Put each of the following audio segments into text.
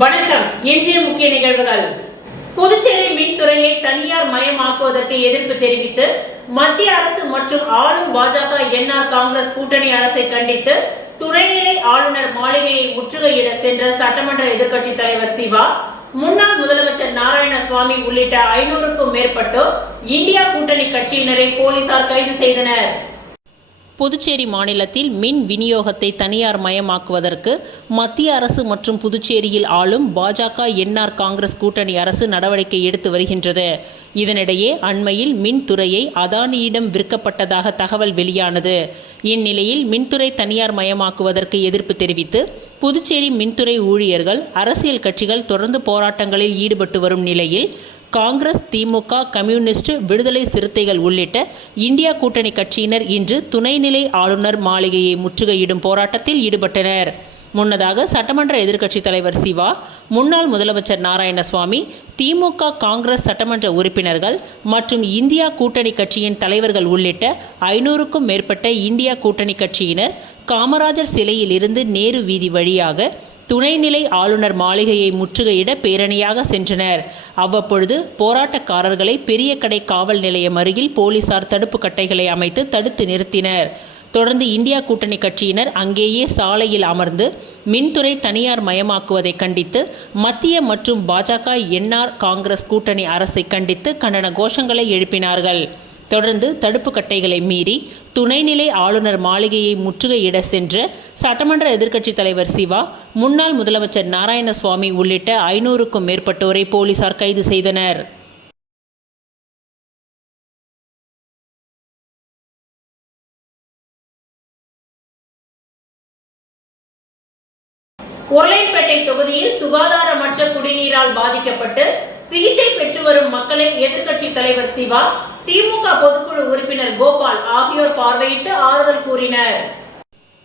வணக்கம். இன்றைய முக்கிய நிகழ்வுகள். புதுச்சேரி மின்துறையை தனியார் மயமாக்குவதற்கு எதிர்ப்பு தெரிவித்து மத்திய அரசு மற்றும் ஆளும் பாஜக என்ஆர் காங்கிரஸ் கூட்டணி அரசை கண்டித்து துணைநிலை ஆளுநர் மாளிகையை முற்றுகையிட சென்ற சட்டமன்ற எதிர்க்கட்சி தலைவர் சிவா, முன்னாள் முதலமைச்சர் நாராயணசுவாமி உள்ளிட்ட 500க்கும் மேற்பட்டோர் இந்தியா கூட்டணி கட்சியினரை போலீசார் கைது செய்தனர். புதுச்சேரி மாநிலத்தில் மின் விநியோகத்தை தனியார் மயமாக்குவதற்கு மத்திய அரசு மற்றும் புதுச்சேரியில் ஆளும் பாஜக என்ஆர் காங்கிரஸ் கூட்டணி அரசு நடவடிக்கை எடுத்து வருகின்றது. இதனிடையே அண்மையில் மின்துறையை அதானியிடம் விற்கப்பட்டதாக தகவல் வெளியானது. இந்நிலையில் மின்துறை தனியார் மயமாக்குவதற்கு எதிர்ப்பு தெரிவித்து புதுச்சேரி மின்துறை ஊழியர்கள், அரசியல் கட்சிகள் தொடர்ந்து போராட்டங்களில் ஈடுபட்டு வரும் நிலையில் காங்கிரஸ், திமுக, கம்யூனிஸ்ட், விடுதலை சிறுத்தைகள் உள்ளிட்ட இந்தியா கூட்டணி கட்சியினர் இன்று துணைநிலை ஆளுநர் மாளிகையை முற்றுகையிடும் போராட்டத்தில் ஈடுபட்டனர். முன்னதாக சட்டமன்ற எதிர்க்கட்சித் தலைவர் சிவா, முன்னாள் முதலமைச்சர் நாராயணசுவாமி, திமுக, காங்கிரஸ் சட்டமன்ற உறுப்பினர்கள் மற்றும் இந்தியா கூட்டணி கட்சியின் தலைவர்கள் உள்ளிட்ட 500க்கும் மேற்பட்ட இந்தியா கூட்டணி கட்சியினர் காமராஜர் சிலையில் இருந்து நேரு வீதி வழியாக துணைநிலை ஆளுநர் மாளிகையை முற்றுகையிட பேரணியாக சென்றனர். அவ்வப்பொழுது போராட்டக்காரர்களை பெரிய கடை காவல் நிலையம் அருகில் போலீசார் தடுப்பு கட்டைகளை அமைத்து தடுத்து நிறுத்தினர். தொடர்ந்து இந்தியா கூட்டணி கட்சியினர் அங்கேயே சாலையில் அமர்ந்து மின்துறை தனியார் மயமாக்குவதை கண்டித்து மத்திய மற்றும் பாஜக என்ஆர் காங்கிரஸ் கூட்டணி அரசை கண்டித்து கண்டன கோஷங்களை எழுப்பினார்கள். தொடர்ந்து தடுப்பு கட்டைகளை மீறி துணைநிலை ஆளுநர் மாளிகையை முற்றுகையிட சென்ற சட்டமன்ற எதிர்க்கட்சித் தலைவர் சிவா, முன்னாள் முதலமைச்சர் நாராயணசுவாமி உள்ளிட்ட 500க்கும் மேற்பட்டோரை போலீசார் கைது செய்தனர். உருளையன்பேட்டை தொகுதியில் சுகாதாரமற்ற குடிநீரால் பாதிக்கப்பட்டு சிகிச்சை பெற்று வரும் மக்களை எதிர்க்கட்சி தலைவர் சிவா, திமுக பொதுக்குழு உறுப்பினர் கோபால் ஆகியோர் பார்வையிட்டு ஆறுதல் கூறினர்.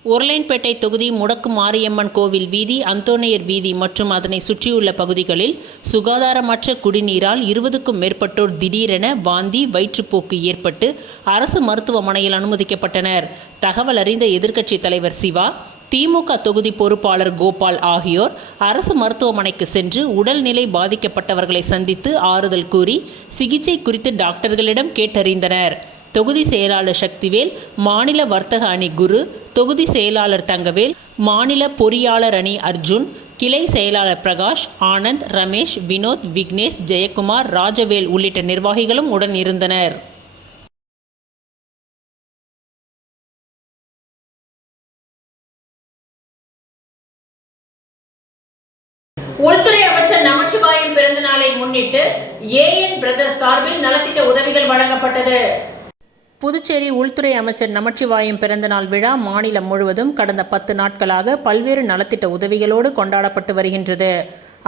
உருளையன்பேட்டை தொகுதி முடக்கு மாரியம்மன் கோவில் வீதி, அந்தோணியர் வீதி மற்றும் அதனை சுற்றியுள்ள பகுதிகளில் சுகாதாரமற்ற குடிநீரால் 20க்கும் மேற்பட்டோர் திடீரென வாந்தி, வயிற்றுப்போக்கு ஏற்பட்டு அரசு மருத்துவமனையில் அனுமதிக்கப்பட்டனர். தகவல் அறிந்த எதிர்க்கட்சி தலைவர் சிவா, திமுக தொகுதி பொறுப்பாளர் கோபால் ஆகியோர் அரசு மருத்துவமனைக்கு சென்று உடல்நிலை பாதிக்கப்பட்டவர்களை சந்தித்து ஆறுதல் கூறி சிகிச்சை குறித்து டாக்டர்களிடம் கேட்டறிந்தனர். தொகுதி செயலாளர் சக்திவேல், மாநில வர்த்தக அணி குரு, தொகுதி செயலாளர் தங்கவேல், மாநில பொறியாளர் அணி அர்ஜுன், கிளை செயலாளர் பிரகாஷ், ஆனந்த், ரமேஷ், வினோத், விக்னேஷ், ஜெயக்குமார், ராஜவேல் உள்ளிட்ட நிர்வாகிகளும் உடன் இருந்தனர். உள்துறை அமைச்சர் நமச்சிவாயம் பிறந்த நாளை முன்னிட்டு ஏஎன் பிரதர்ஸ் சார்பில் நலத்திட்ட உதவிகள் வழங்கப்பட்டது. புதுச்சேரி உள்துறை அமைச்சர் நமச்சிவாயம் பிறந்தநாள் விழா மாநிலம் முழுவதும் கடந்த 10 நாட்களாக பல்வேறு நலத்திட்ட உதவிகளோடு கொண்டாடப்பட்டு வருகின்றது.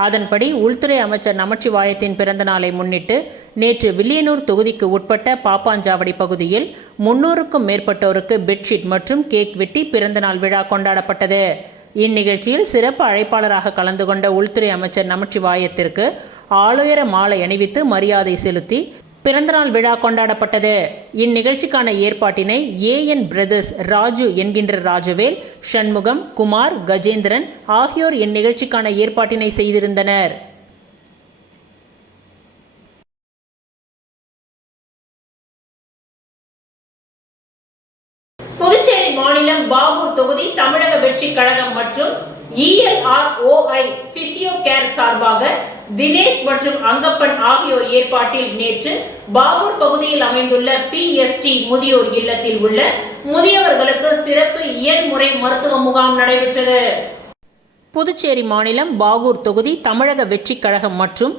அதன்படி உள்துறை அமைச்சர் நமச்சிவாயத்தின் பிறந்த நாளை முன்னிட்டு நேற்று வில்லியனூர் தொகுதிக்கு உட்பட்ட பாப்பாஞ்சாவடி பகுதியில் 300க்கும் மேற்பட்டோருக்கு பெட்ஷீட் மற்றும் கேக் வெட்டி பிறந்தநாள் விழா கொண்டாடப்பட்டது. இந்நிகழ்ச்சியில் சிறப்பு அழைப்பாளராக கலந்து கொண்ட உள்துறை அமைச்சர் நமச்சிவாயத்திற்கு ஆளுயர மாலை அணிவித்து மரியாதை செலுத்தி பிறந்தநாள் விழா கொண்டாடப்பட்டது. இந்நிகழ்ச்சிக்கான ஏற்பாட்டினை ஏஎன் பிரதர்ஸ் ராஜு என்கின்ற ராஜவேல், சண்முகம், குமார், கஜேந்திரன் ஆகியோர் இந்நிகழ்ச்சிக்கான ஏற்பாட்டினை செய்திருந்தனர். புதுச்சேரி மாநிலம் பாகூர் தொகுதி தமிழக வெற்றி கழகம் மற்றும் ELROI பிசியோ கேர் சார்பாக தினேஷ் மற்றும் அங்கப்பன் ஆகியோர் ஏற்பாட்டில் நேற்று பாகூர் பகுதியில் அமைந்துள்ள PST முதியோர் இல்லத்தில் உள்ள முதியவர்களுக்கு சிறப்பு இயன்முறை மருத்துவ முகாம் நடைபெற்றது. புதுச்சேரி மாநிலம் பாகூர் தொகுதி தமிழக வெற்றி கழகம் மற்றும்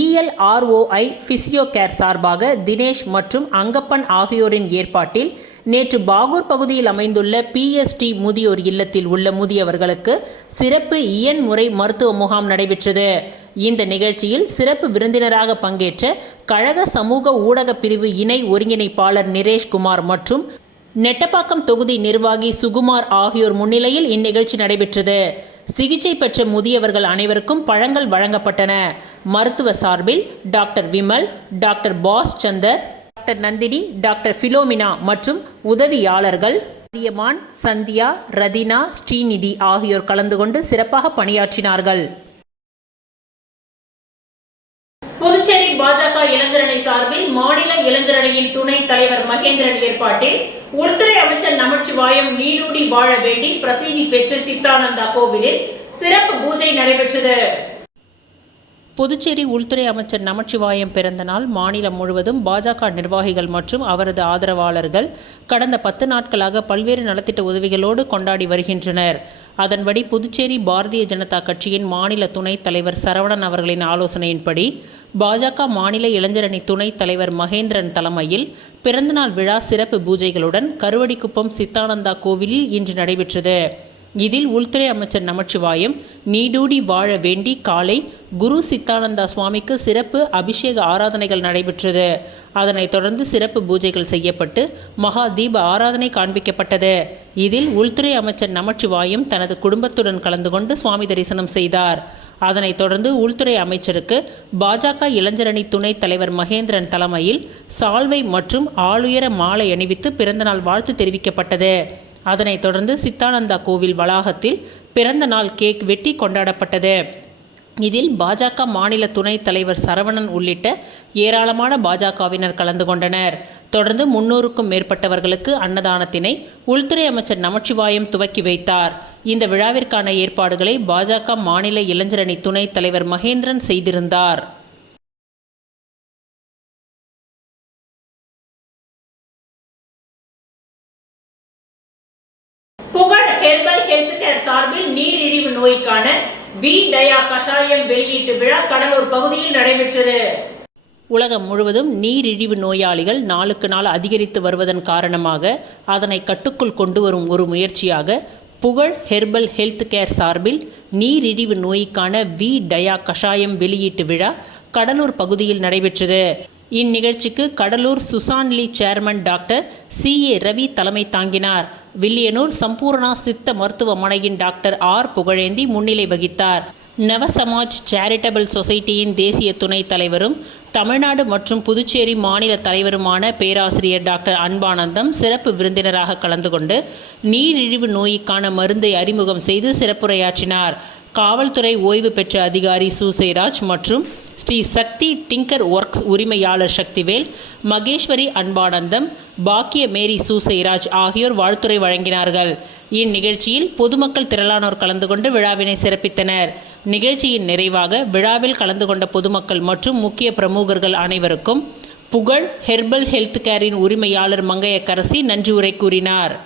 ELROI பிசியோ கேர் சார்பாக தினேஷ் மற்றும் அங்கப்பன் ஆகியோரின் ஏற்பாட்டில் நேற்று பாகூர் பகுதியில் அமைந்துள்ள PST முதியோர் இல்லத்தில் உள்ள முதியவர்களுக்கு சிறப்பு இயன்முறை மருத்துவ முகாம் நடைபெற்றது. இந்த நிகழ்ச்சியில் சிறப்பு விருந்தினராக பங்கேற்ற கழக சமூக ஊடக பிரிவு இணை ஒருங்கிணைப்பாளர் நிரேஷ்குமார் மற்றும் நெட்டப்பாக்கம் தொகுதி நிர்வாகி சுகுமார் ஆகியோர் முன்னிலையில் இந்நிகழ்ச்சி நடைபெற்றது. சிகிச்சை பெற்ற முதியவர்கள் அனைவருக்கும் பழங்கள் வழங்கப்பட்டன. மருத்துவ சார்பில் doctor Vimal, doctor Bas Chandar, doctor Nandini, doctor Philomina மற்றும் உதவியாளர்கள் அதியமான், சந்தியா, ரதினா, ஸ்ரீநிதி ஆகியோர் கலந்து கொண்டு சிறப்பாக பணியாற்றினார்கள். புதுச்சேரி பாஜக இளைஞரணி சார்பில் மாநில இளைஞரணியின் துணைத் தலைவர் மகேந்திரன் ஏற்பாட்டில் உள்துறை அமைச்சர் நமச்சிவாயம் நீடூடி வாழ வேண்டி பிரசித்தி பெற்ற சித்தானந்தா கோவிலில் சிறப்பு பூஜை நடைபெற்றது. புதுச்சேரி உள்துறை அமைச்சர் நமச்சிவாயம் பிறந்த நாள் மாநிலம் முழுவதும் பாஜக நிர்வாகிகள் மற்றும் அவரது ஆதரவாளர்கள் கடந்த 10 நாட்களாக பல்வேறு நலத்திட்ட உதவிகளோடு கொண்டாடி வருகின்றனர். அதன்படி புதுச்சேரி பாரதிய ஜனதா கட்சியின் மாநில துணைத் தலைவர் சரவணன் அவர்களின் ஆலோசனையின்படி பாஜக மாநில இளைஞரணி துணைத் தலைவர் மகேந்திரன் தலைமையில் பிறந்தநாள் விழா சிறப்பு பூஜைகளுடன் கருவடிக்குப்பம் சித்தானந்தா கோவிலில் இன்று நடைபெற்றது. இதில் உள்துறை அமைச்சர் நமச்சிவாயம் நீடூடி வாழ வேண்டி காலை குரு சித்தானந்தா சுவாமிக்கு சிறப்பு அபிஷேக ஆராதனைகள் நடைபெற்றது. அதனைத் தொடர்ந்து சிறப்பு பூஜைகள் செய்யப்பட்டு மகா தீப ஆராதனை காண்பிக்கப்பட்டது. இதில் உள்துறை அமைச்சர் நமச்சிவாயம் தனது குடும்பத்துடன் கலந்து கொண்டு சுவாமி தரிசனம் செய்தார். அதனைத் தொடர்ந்து உள்துறை அமைச்சருக்கு பாஜக இளைஞரணி துணைத் தலைவர் மகேந்திரன் தலைமையில் சால்வை மற்றும் ஆளுயர மாலை அணிவித்து பிறந்தநாள் வாழ்த்து தெரிவிக்கப்பட்டது. அதனைத் தொடர்ந்து சித்தானந்தா கோவில் வளாகத்தில் பிறந்த நாள் கேக் வெட்டி கொண்டாடப்பட்டது. இதில் பாஜக மாநில துணைத் தலைவர் சரவணன் உள்ளிட்ட ஏராளமான பாஜகவினர் கலந்து கொண்டனர். தொடர்ந்து 300க்கும் மேற்பட்டவர்களுக்கு அன்னதானத்தினை உள்துறை அமைச்சர் நமச்சிவாயம் துவக்கி வைத்தார். இந்த விழாவிற்கான ஏற்பாடுகளை பாஜக மாநில இளைஞரணி துணைத் தலைவர் மகேந்திரன் செய்திருந்தார். புகழ் ஹெர்பல் ஹெல்த் கேர் சார்பில் நீரிழிவு நோய்க்கான வி டயா கஷாயம் வெளியீட்டு விழா கடலூர் பகுதியில் நடைபெற்றது. உலகம் முழுவதும் நீரிழிவு நோயாளிகள் நாளுக்கு நாள் அதிகரித்து வருவதன் காரணமாக அதனை கட்டுக்குள் கொண்டு வரும் ஒரு முயற்சியாக புகழ் ஹெர்பல் ஹெல்த் கேர் சார்பில் நீரிழிவு நோய்க்கான வி டயா கஷாயம் வெளியீட்டு விழா கடலூர் பகுதியில் நடைபெற்றது. இந்நிகழ்ச்சிக்கு Cuddalore சுசான்லி chairman doctor CA Ravi தலைமை தாங்கினார். வில்லியனூர் சம்பூர்ணா சித்த மருத்துவமனையின் டாக்டர் R புகழேந்தி முன்னிலை வகித்தார். நவசமாஜ் சேரிட்டபிள் சொசைட்டியின் தேசிய துணைத் தலைவரும் தமிழ்நாடு மற்றும் புதுச்சேரி மாநில தலைவருமான பேராசிரியர் டாக்டர் அன்பானந்தம் சிறப்பு விருந்தினராக கலந்து கொண்டு நீரிழிவு நோய்க்கான மருந்தை அறிமுகம் செய்து சிறப்புரையாற்றினார். காவல்துறை ஓய்வு பெற்ற அதிகாரி சூசைராஜ் மற்றும் ஸ்ரீ சக்தி டிங்கர் ஒர்க்ஸ் உரிமையாளர் சக்திவேல், மகேஸ்வரி அன்பானந்தம், பாக்கிய மேரி சூசைராஜ் ஆகியோர் வாழ்த்துரை வழங்கினார்கள். இந்நிகழ்ச்சியில் பொதுமக்கள் திரளானோர் கலந்து கொண்டு விழாவினை சிறப்பித்தனர். நிகழ்ச்சியின் நிறைவாக விழாவில் கலந்து கொண்ட பொதுமக்கள் மற்றும் முக்கிய பிரமுகர்கள் அனைவருக்கும் புகழ் ஹெர்பல் ஹெல்த் கேரின் உரிமையாளர் மங்கையக்கரசி நன்றி உரை கூறினார்.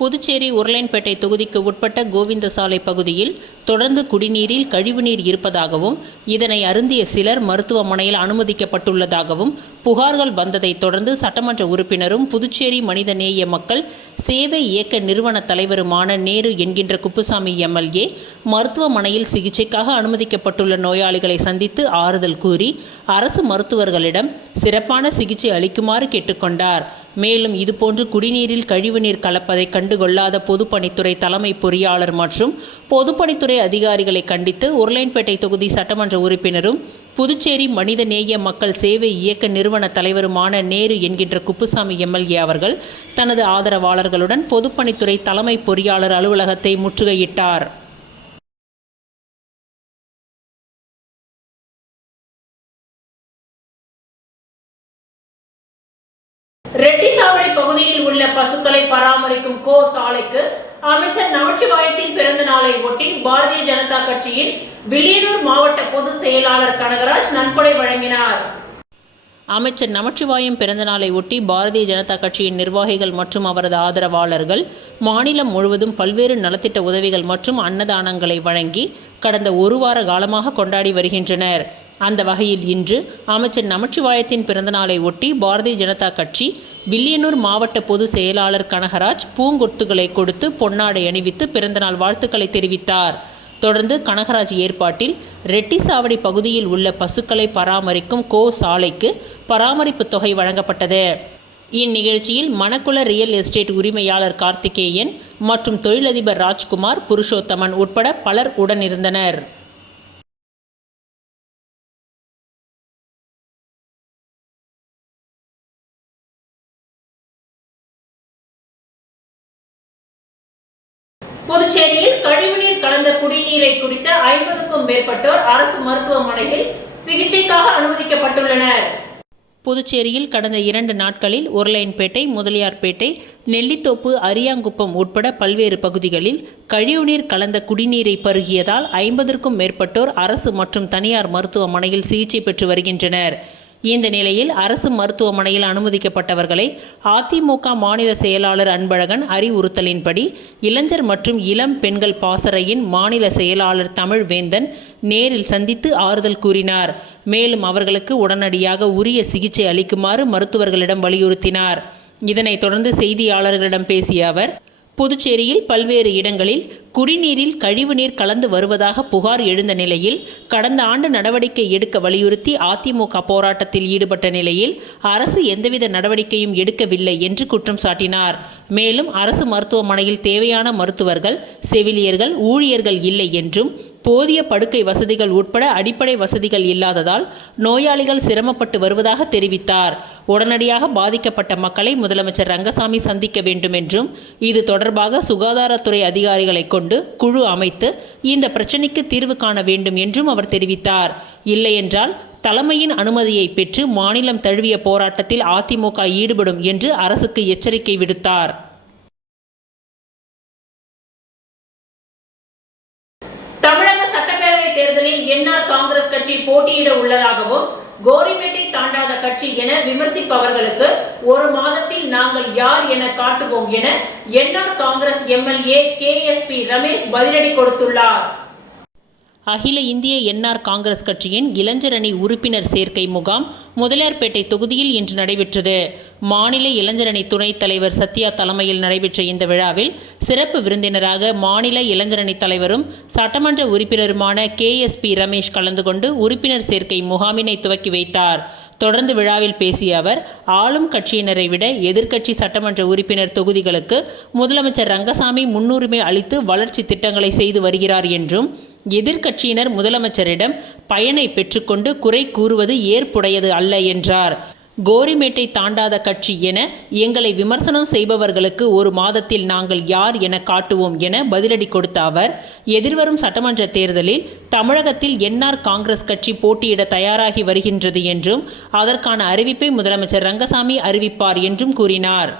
புதுச்சேரி உருளையன்பேட்டை தொகுதிக்கு உட்பட்ட கோவிந்தசாலை பகுதியில் தொடர்ந்து குடிநீரில் கழிவுநீர் இருப்பதாகவும் இதனை அருந்திய சிலர் மருத்துவமனையில் அனுமதிக்கப்பட்டுள்ளதாகவும் புகார்கள் வந்ததை தொடர்ந்து சட்டமன்ற உறுப்பினரும் புதுச்சேரி மனிதநேய மக்கள் சேவை இயக்க நிறுவன தலைவருமான நேரு என்கின்ற குப்புசாமி MLA மருத்துவமனையில் சிகிச்சைக்காக அனுமதிக்கப்பட்டுள்ள நோயாளிகளை சந்தித்து ஆறுதல் கூறி அரசு மருத்துவர்களிடம் சிறப்பான சிகிச்சை அளிக்குமாறு கேட்டுக்கொண்டார். மேலும் இதுபோன்று குடிநீரில் கழிவுநீர் கலப்பதை கண்டுகொள்ளாத பொதுப்பணித்துறை தலைமை பொறியாளர் மற்றும் பொதுப்பணித்துறை அதிகாரிகளை கண்டித்து உருளையன்பேட்டை தொகுதி சட்டமன்ற உறுப்பினரும் புதுச்சேரி மனிதநேய மக்கள் சேவை இயக்க நிறுவன தலைவருமான நேரு என்கின்ற குப்புசாமி MLA அவர்கள் தனது ஆதரவாளர்களுடன் பொதுப்பணித்துறை தலைமை பொறியாளர் அலுவலகத்தை முற்றுகையிட்டார். ரெட்டிசாவடி பகுதியில் உள்ள பசுக்களை பராமரிக்கும் கோ சாலைக்கு அமைச்சர் நமச்சிவாயத்தின் பிறந்த நாளை ஒட்டி பாரதிய ஜனதா கட்சியின் வில்லியனூர் மாவட்ட பொதுச் செயலாளர் கனகராஜ் நன்கொடை வழங்கினார். அமைச்சர் நமச்சிவாயம் பிறந்தநாளை ஒட்டி பாரதிய ஜனதா கட்சியின் நிர்வாகிகள் மற்றும் அவரது ஆதரவாளர்கள் மாநிலம் முழுவதும் பல்வேறு நலத்திட்ட உதவிகள் மற்றும் அன்னதானங்களை வழங்கி கடந்த ஒரு வார காலமாக கொண்டாடி வருகின்றனர். அந்த வகையில் இன்று அமைச்சர் நமச்சிவாயத்தின் பிறந்தநாளை ஒட்டி பாரதிய ஜனதா கட்சி வில்லியனூர் மாவட்ட பொதுச் செயலாளர் கனகராஜ் பூங்கொத்துகளை கொடுத்து பொன்னாடை அணிவித்து பிறந்தநாள் வாழ்த்துக்களை தெரிவித்தார். தொடர்ந்து கனகராஜ் ஏற்பாட்டில் ரெட்டிசாவடி பகுதியில் உள்ள பசுக்களை பராமரிக்கும் கோ சாலைக்கு பராமரிப்பு தொகை வழங்கப்பட்டது. இந்நிகழ்ச்சியில் மணக்குள ரியல் எஸ்டேட் உரிமையாளர் கார்த்திகேயன் மற்றும் தொழிலதிபர் ராஜ்குமார், புருஷோத்தமன் உட்பட பலர் உடனிருந்தனர். புதுச்சேரியில் கழிவுநீர் கலந்த குடிநீரை குடித்த 50க்கும் மேற்பட்டோர் அரசு மருத்துவமனையில் சிகிச்சைக்காக அனுமதிக்கப்பட்டுள்ளனர். புதுச்சேரியில் கடந்த 2 நாட்களில் உருளையன்பேட்டை, முதலியார்பேட்டை, நெல்லித்தோப்பு, அரியாங்குப்பம் உட்பட பல்வேறு பகுதிகளில் கழிவுநீர் கலந்த குடிநீரை பருகியதால் 50க்கும் மேற்பட்டோர் அரசு மற்றும் தனியார் மருத்துவமனையில் சிகிச்சை பெற்று வருகின்றனர். இந்த நிலையில் அரசு மருத்துவமனையில் அனுமதிக்கப்பட்டவர்களை அதிமுக மாநில செயலாளர் அன்பழகன் அறிவுறுத்தலின்படி இளைஞர் மற்றும் இளம் பெண்கள் பாசறையின் மாநில செயலாளர் தமிழ்வேந்தன் நேரில் சந்தித்து ஆறுதல் கூறினார். மேலும் அவர்களுக்கு உடனடியாக உரிய சிகிச்சை அளிக்குமாறு மருத்துவர்களிடம் வலியுறுத்தினார். இதனைத் தொடர்ந்து செய்தியாளர்களிடம் பேசிய அவர், புதுச்சேரியில் பல்வேறு இடங்களில் குடிநீரில் கழிவுநீர் கலந்து வருவதாக புகார் எழுந்த நிலையில் கடந்த ஆண்டு நடவடிக்கை எடுக்க வலியுறுத்தி அதிமுக போராட்டத்தில் ஈடுபட்ட நிலையில் அரசு எந்தவித நடவடிக்கையும் எடுக்கவில்லை என்று குற்றம் சாட்டினார். மேலும் அரசு மருத்துவமனையில் தேவையான மருத்துவர்கள், செவிலியர்கள், ஊழியர்கள் இல்லை என்றும் போதிய படுக்கை வசதிகள் உட்பட அடிப்படை வசதிகள் இல்லாததால் நோயாளிகள் சிரமப்பட்டு வருவதாக தெரிவித்தார். உடனடியாக பாதிக்கப்பட்ட மக்களை முதலமைச்சர் ரங்கசாமி சந்திக்க வேண்டும் என்றும் இது தொடர்பாக சுகாதாரத்துறை அதிகாரிகளை கொண்டு குழு அமைத்து இந்த பிரச்சினைக்கு தீர்வு காண வேண்டும் என்றும் அவர் தெரிவித்தார். இல்லையென்றால் தலைமையின் அனுமதியை பெற்று மாநிலம் தழுவிய போராட்டத்தில் அதிமுக ஈடுபடும் என்று அரசுக்கு எச்சரிக்கை விடுத்தார். தமிழக சட்டப்பேரவை தேர்தலில் என்ஆர் காங்கிரஸ் கட்சி போட்டியிட உள்ளதாகவும் கோரிமேட்டை தாண்டாத கட்சி என விமர்சிப்பவர்களுக்கு 1 மாதத்தில் நாங்கள் யார் என காட்டுவோம் என NR Congress MLA KSP Ramesh பதிலடி கொடுத்துள்ளார். அகில இந்திய என்ஆர் காங்கிரஸ் கட்சியின் இளைஞர் அணி உறுப்பினர் சேர்க்கை முகாம் முதலியார்பேட்டை தொகுதியில் இன்று நடைபெற்றது. மாநில இளைஞர் அணி துணைத் தலைவர் சத்யா தலைமையில் நடைபெற்ற இந்த விழாவில் சிறப்பு விருந்தினராக மாநில இளைஞர் அணி தலைவரும் சட்டமன்ற உறுப்பினருமான KSP ரமேஷ் கலந்து கொண்டு உறுப்பினர் சேர்க்கை முகாமினை துவக்கி வைத்தார். தொடர்ந்து விழாவில் பேசிய அவர், ஆளும் கட்சியினரை விட எதிர்க்கட்சி சட்டமன்ற உறுப்பினர் தொகுதிகளுக்கு முதலமைச்சர் ரங்கசாமி முன்னுரிமை அளித்து வளர்ச்சி திட்டங்களை செய்து வருகிறார் என்றும் எதிர்க்கட்சியினர் முதலமைச்சரிடம் பயனை பெற்றுக்கொண்டு குறை கூறுவது ஏற்புடையது அல்ல என்றார். கோரிமேட்டை தாண்டாத கட்சி என எங்களை விமர்சனம் செய்பவர்களுக்கு 1 மாதத்தில் நாங்கள் யார் என காட்டுவோம் என பதிலடி கொடுத்த அவர், எதிர்வரும் சட்டமன்ற தேர்தலில் தமிழகத்தில் என்ஆர் காங்கிரஸ் கட்சி போட்டியிட தயாராகி வருகின்றது என்றும் அதற்கான அறிவிப்பை முதலமைச்சர் ரங்கசாமி அறிவிப்பார் என்றும் கூறினார்.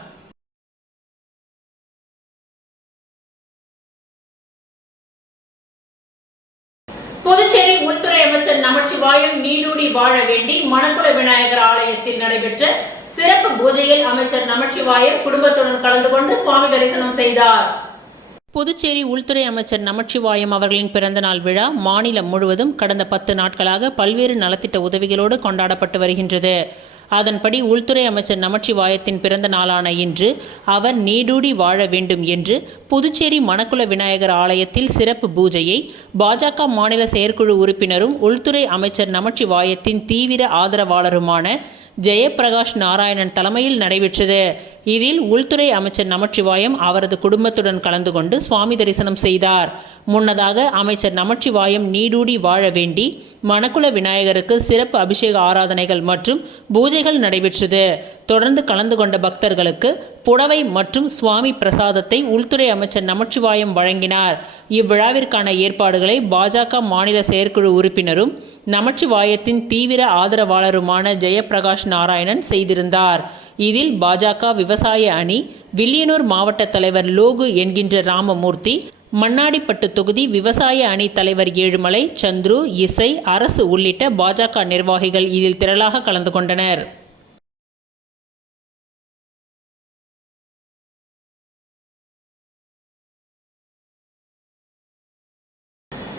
புதுச்சேரி உள்துறை அமைச்சர் நமச்சிவாயம் நீடூடி வாழ வேண்டி மணக்குள விநாயகர் ஆலயத்தில் நடைபெற்ற சிறப்பு பூஜையில் அமைச்சர் நமச்சிவாயம் குடும்பத்துடன் கலந்து கொண்டு சுவாமி தரிசனம் செய்தார். புதுச்சேரி உள்துறை அமைச்சர் நமச்சிவாயம் அவர்களின் பிறந்தநாள் விழா மாநிலம் முழுவதும் கடந்த 10 நாட்களாக பல்வேறு நலத்திட்ட உதவிகளோடு கொண்டாடப்பட்டு வருகின்றது. அதன்படி உள்துறை அமைச்சர் நமச்சிவாயத்தின் பிறந்த நாளான இன்று அவர் நீடூடி வாழ வேண்டும் என்று புதுச்சேரி மணக்குள விநாயகர் ஆலயத்தில் சிறப்பு பூஜையை பாஜக மாநில செயற்குழு உறுப்பினரும் உள்துறை அமைச்சர் நமச்சிவாயத்தின் தீவிர ஆதரவாளருமான ஜெயப்பிரகாஷ் நாராயணன் தலைமையில் நடைபெற்றது. இதில் உள்துறை அமைச்சர் நமச்சிவாயம் அவரது குடும்பத்துடன் கலந்து கொண்டு சுவாமி தரிசனம் செய்தார். முன்னதாக அமைச்சர் நமச்சிவாயம் நீடூடி வாழ வேண்டி மணக்குள விநாயகருக்கு சிறப்பு அபிஷேக ஆராதனைகள் மற்றும் பூஜைகள் நடைபெற்றது. தொடர்ந்து கலந்து கொண்ட பக்தர்களுக்கு புடவை மற்றும் சுவாமி பிரசாதத்தை உள்துறை அமைச்சர் நமச்சிவாயம் வழங்கினார். இவ்விழாவிற்கான ஏற்பாடுகளை பாஜக மாநில செயற்குழு உறுப்பினரும் நமச்சிவாயத்தின் தீவிர ஆதரவாளருமான ஜெயப்பிரகாஷ் நாராயணன் செய்திருந்தார். இதில் பாஜக விவசாய அணி, வில்லியனூர் மாவட்ட தலைவர் லோகு என்கின்ற ராமமூர்த்தி, மண்ணாடிப்பட்டு தொகுதி விவசாய அணி தலைவர் ஏழுமலை, சந்துரு, இசை, அரசு உள்ளிட்ட பாஜக நிர்வாகிகள் இதில் திரளாக கலந்து கொண்டனர்.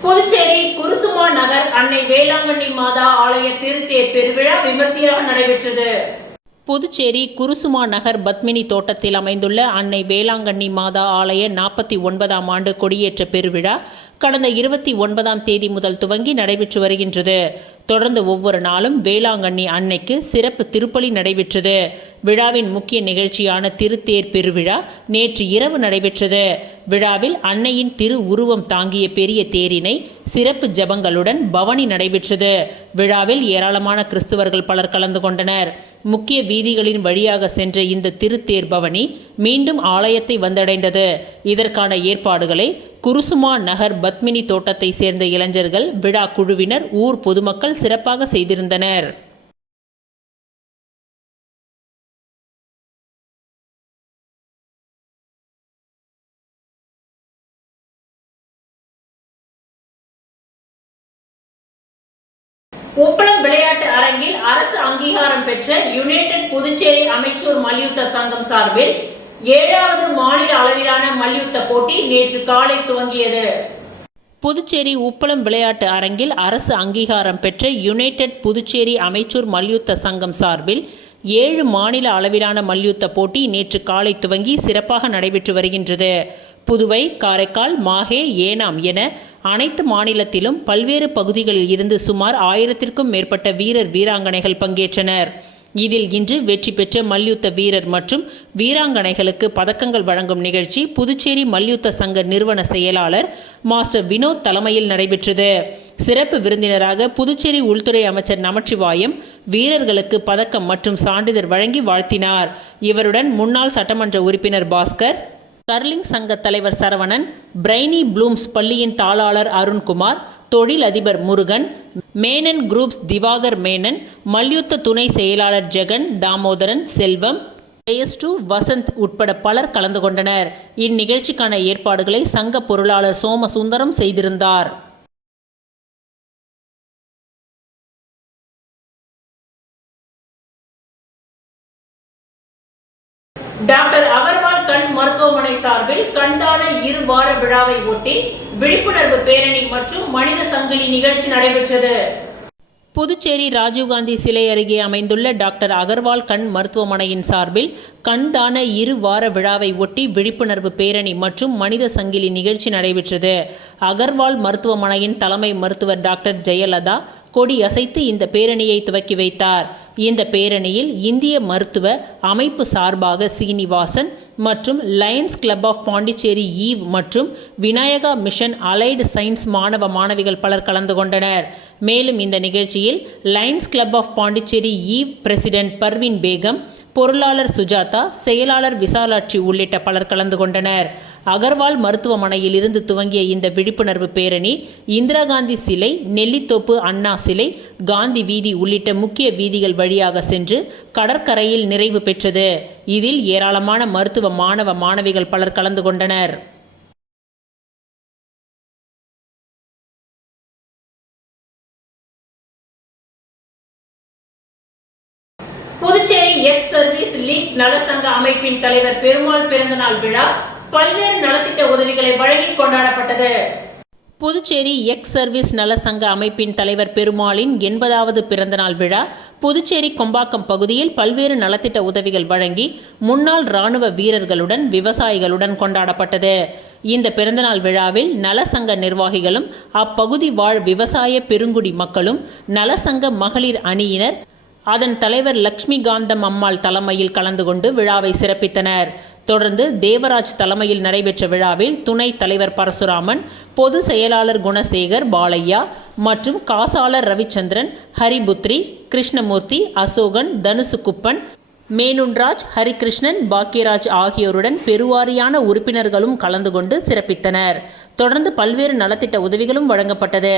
புதுச்சேரி குருசுமா நகர் அன்னை வேளாங்கண்ணி மாதா ஆலய திருத்தேர் பெருவிழா விமர்சையாக நடைபெற்றது. புதுச்சேரி குருசுமா நகர் பத்மினி தோட்டத்தில் அமைந்துள்ள அன்னை வேளாங்கண்ணி மாதா ஆலய 49ஆம் ஆண்டு கொடியேற்ற பெருவிழா கடந்த 29ஆம் தேதி முதல் துவங்கி நடைபெற்று வருகின்றது. தொடர்ந்து ஒவ்வொரு நாளும் வேளாங்கண்ணி அன்னைக்கு சிறப்பு திருப்பலி நடைபெற்றது. விழாவின் முக்கிய நிகழ்ச்சியான திருத்தேர் பெருவிழா நேற்று இரவு நடைபெற்றது. விழாவில் அன்னையின் திரு உருவம் தாங்கிய பெரிய தேரினை சிறப்பு ஜெபங்களுடன் பவனி நடைபெற்றது. விழாவில் ஏராளமான கிறிஸ்தவர்கள் பலர் கலந்து கொண்டனர். முக்கிய வீதிகளின் வழியாக சென்ற இந்த திருத்தேர் பவனி மீண்டும் ஆலயத்தை வந்தடைந்தது. இதற்கான ஏற்பாடுகளை குருசுமா நகர் பத்மினி தோட்டத்தை சேர்ந்த இளைஞர்கள், விழா குழுவினர், ஊர் பொதுமக்கள் சிறப்பாக செய்திருந்தனர். உப்பளம் விளையாட்டு அரங்கில் அரசு அங்கீகாரம் பெற்ற யுனைடெட் புதுச்சேரி அமைச்சூர் மல்யுத்த சங்கம் சார்பில் 7வது மாநில அளவிலான மல்யுத்த போட்டி நேற்று காலை துவங்கியது. புதுச்சேரி உப்பளம் விளையாட்டு அரங்கில் அரசு அங்கீகாரம் பெற்ற யுனைடெட் புதுச்சேரி அமைச்சூர் மல்யுத்த சங்கம் சார்பில் 7 மாநில அளவிலான மல்யுத்த போட்டி நேற்று காலை துவங்கி சிறப்பாக நடைபெற்று வருகின்றது. புதுவை, காரைக்கால், மாஹே, ஏனாம் என அனைத்து மாநிலத்திலும் பல்வேறு பகுதிகளில் இருந்து சுமார் 1000க்கும் மேற்பட்ட வீரர் வீராங்கனைகள் பங்கேற்றனர். இதில் இன்று வெற்றி பெற்ற மல்யுத்த வீரர் மற்றும் வீராங்கனைகளுக்கு பதக்கங்கள் வழங்கும் நிகழ்ச்சி புதுச்சேரி மல்யுத்த சங்க நிறுவன செயலாளர் மாஸ்டர் வினோத் தலைமையில் நடைபெற்றது. சிறப்பு விருந்தினராக புதுச்சேரி உள்துறை அமைச்சர் நமச்சிவாயம் வீரர்களுக்கு பதக்கம் மற்றும் சான்றிதழ் வழங்கி வாழ்த்தினார். இவருடன் முன்னாள் சட்டமன்ற உறுப்பினர் பாஸ்கர், கர்லிங் சங்க தலைவர் சரவணன், பிரைனி ப்ளூம்ஸ் பள்ளியின் தாளாளர் அருண்குமார், தொழில் அதிபர் முருகன், மேனன் குரூப்ஸ் திவாகர் மேனன், மல்யுத்த துணை செயலாளர் ஜெகன், தாமோதரன், செல்வம், ஜெயஸ்டு, வசந்த் உட்பட பலர் கலந்து கொண்டனர். இந்நிகழ்ச்சிக்கான ஏற்பாடுகளை சங்க பொருளாளர் சோமசுந்தரம் செய்திருந்தார். டாக்டர் அகர்வால் கண் மருத்துவமனை சார்பில் கண்தான 2 வார விழாவை ஒட்டி விழிப்புணர்வு பேரணி மற்றும் மனித சங்கிலி நிகழ்ச்சி நடைபெற்றது. புதுச்சேரி ராஜீவ்காந்தி சிலை அருகே அமைந்துள்ள டாக்டர் அகர்வால் கண் மருத்துவமனையின் சார்பில் கண்தான 2 வார விழாவை ஒட்டி விழிப்புணர்வு பேரணி மற்றும் மனித சங்கிலி நிகழ்ச்சி நடைபெற்றது. அகர்வால் மருத்துவமனையின் தலைமை மருத்துவர் டாக்டர் ஜெயலதா கொடி அசைத்து இந்த பேரணியை துவக்கி வைத்தார். இந்த பேரணியில் இந்திய மருத்துவ அமைப்பு சார்பாக சீனிவாசன் மற்றும் Lions Club of Pondicherry Eve மற்றும் விநாயகா மிஷன் அலைடு சயின்ஸ் மாணவ மாணவிகள் பலர் கலந்து கொண்டனர். மேலும் இந்த நிகழ்ச்சியில் Lions Club of Pondicherry Eve president Parveen Begum, பொருளாளர் சுஜாதா, செயலாளர் விசாலாட்சி உள்ளிட்ட பலர் கலந்து கொண்டனர். அகர்வால் மருத்துவமனையில் இருந்து துவங்கிய இந்த விழிப்புணர்வு பேரணி இந்திரா காந்தி சிலை, நெல்லித்தோப்பு அண்ணா சிலை, காந்தி வீதி உள்ளிட்ட முக்கிய வீதிகள் வழியாக சென்று கடற்கரையில் நிறைவு பெற்றது. இதில் ஏராளமான மருத்துவ மாணவ மாணவிகள் பலர் கலந்து கொண்டனர். புதுச்சேரி எக்ஸ் சர்வீஸ் லீக் நலசங்க அமைப்பின் தலைவர் பெருமாள் பிறந்தநாள் விழா பல்வேறு நலத்திட்ட உதவிகளை வழங்கி கொண்டாடப்பட்டது. புதுச்சேரி எக்ஸ் சர்வீஸ் நலசங்க அமைப்பின் தலைவர் பெருமாளின் 80வது பிறந்தநாள் விழா புதுச்சேரி கொம்பாக்கம் பகுதியில் பல்வேறு நலத்திட்ட உதவிகள் வழங்கி முன்னாள் இராணுவ வீரர்களுடன் விவசாயிகளுடன் கொண்டாடப்பட்டது. இந்த பிறந்தநாள் விழாவில் நலசங்க நிர்வாகிகளும் அப்பகுதி வாழ் விவசாய பெருங்குடி மக்களும் நலசங்க மகளிர் அணியினர் அதன் தலைவர் லட்சுமிகாந்தம் அம்மாள் தலைமையில் கலந்து கொண்டு விழாவை சிறப்பித்தனர். தொடர்ந்து தேவராஜ் தலைமையில் நடைபெற்ற விழாவில் துணைத் தலைவர் பரசுராமன், பொது செயலாளர் குணசேகர், பாலையா மற்றும் காசாளர் ரவிச்சந்திரன், ஹரிபுத்ரி, கிருஷ்ணமூர்த்தி, அசோகன், தனுசு குப்பன், மேனுன்ராஜ், ஹரிகிருஷ்ணன், பாக்கியராஜ் ஆகியோருடன் பெருவாரியான உறுப்பினர்களும் கலந்து கொண்டு சிறப்பித்தனர். தொடர்ந்து பல்வேறு நலத்திட்ட உதவிகளும் வழங்கப்பட்டது.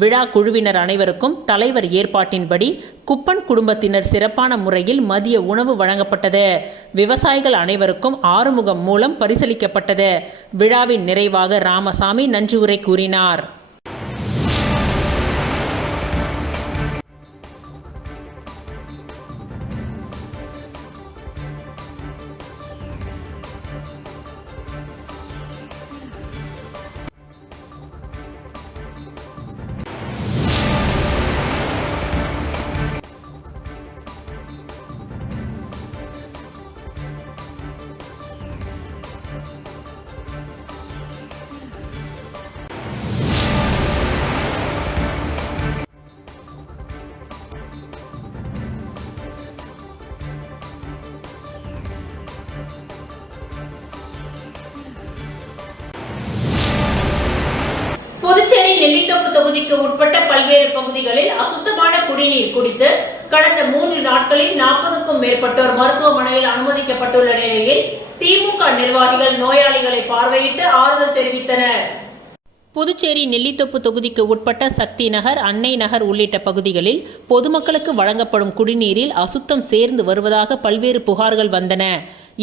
விழா குழுவினர் அனைவருக்கும் தலைவர் ஏற்பாட்டின்படி குப்பன் குடும்பத்தினர் சிறப்பான முறையில் மதிய உணவு வழங்கப்பட்டது. விவசாயிகள் அனைவருக்கும் ஆறுமுகம் மூலம் பரிசளிக்கப்பட்டது. விழாவின் நிறைவாக ராமசாமி நன்றி உரை கூறினார். நெல்லித்தோப்பு தொகுதிக்கு உட்பட்ட பல்வேறு பகுதிகளில் அசுத்தமான குடிநீர் குடித்து கடந்த 3 நாட்களில் 40க்கும் மேற்பட்டோர் மருத்துவமனையில் அனுமதிக்கப்பட்டுள்ள நிலையில் திமுக நிர்வாகிகள் நோயாளிகளை பார்வையிட்டு ஆறுதல் தெரிவித்தனர். புதுச்சேரி நெல்லித்தோப்பு தொகுதிக்கு உட்பட்ட சக்தி நகர், அன்னை நகர் உள்ளிட்ட பகுதிகளில் பொதுமக்களுக்கு வழங்கப்படும் குடிநீரில் அசுத்தம் சேர்ந்து வருவதாக பல்வேறு புகார்கள் வந்தன.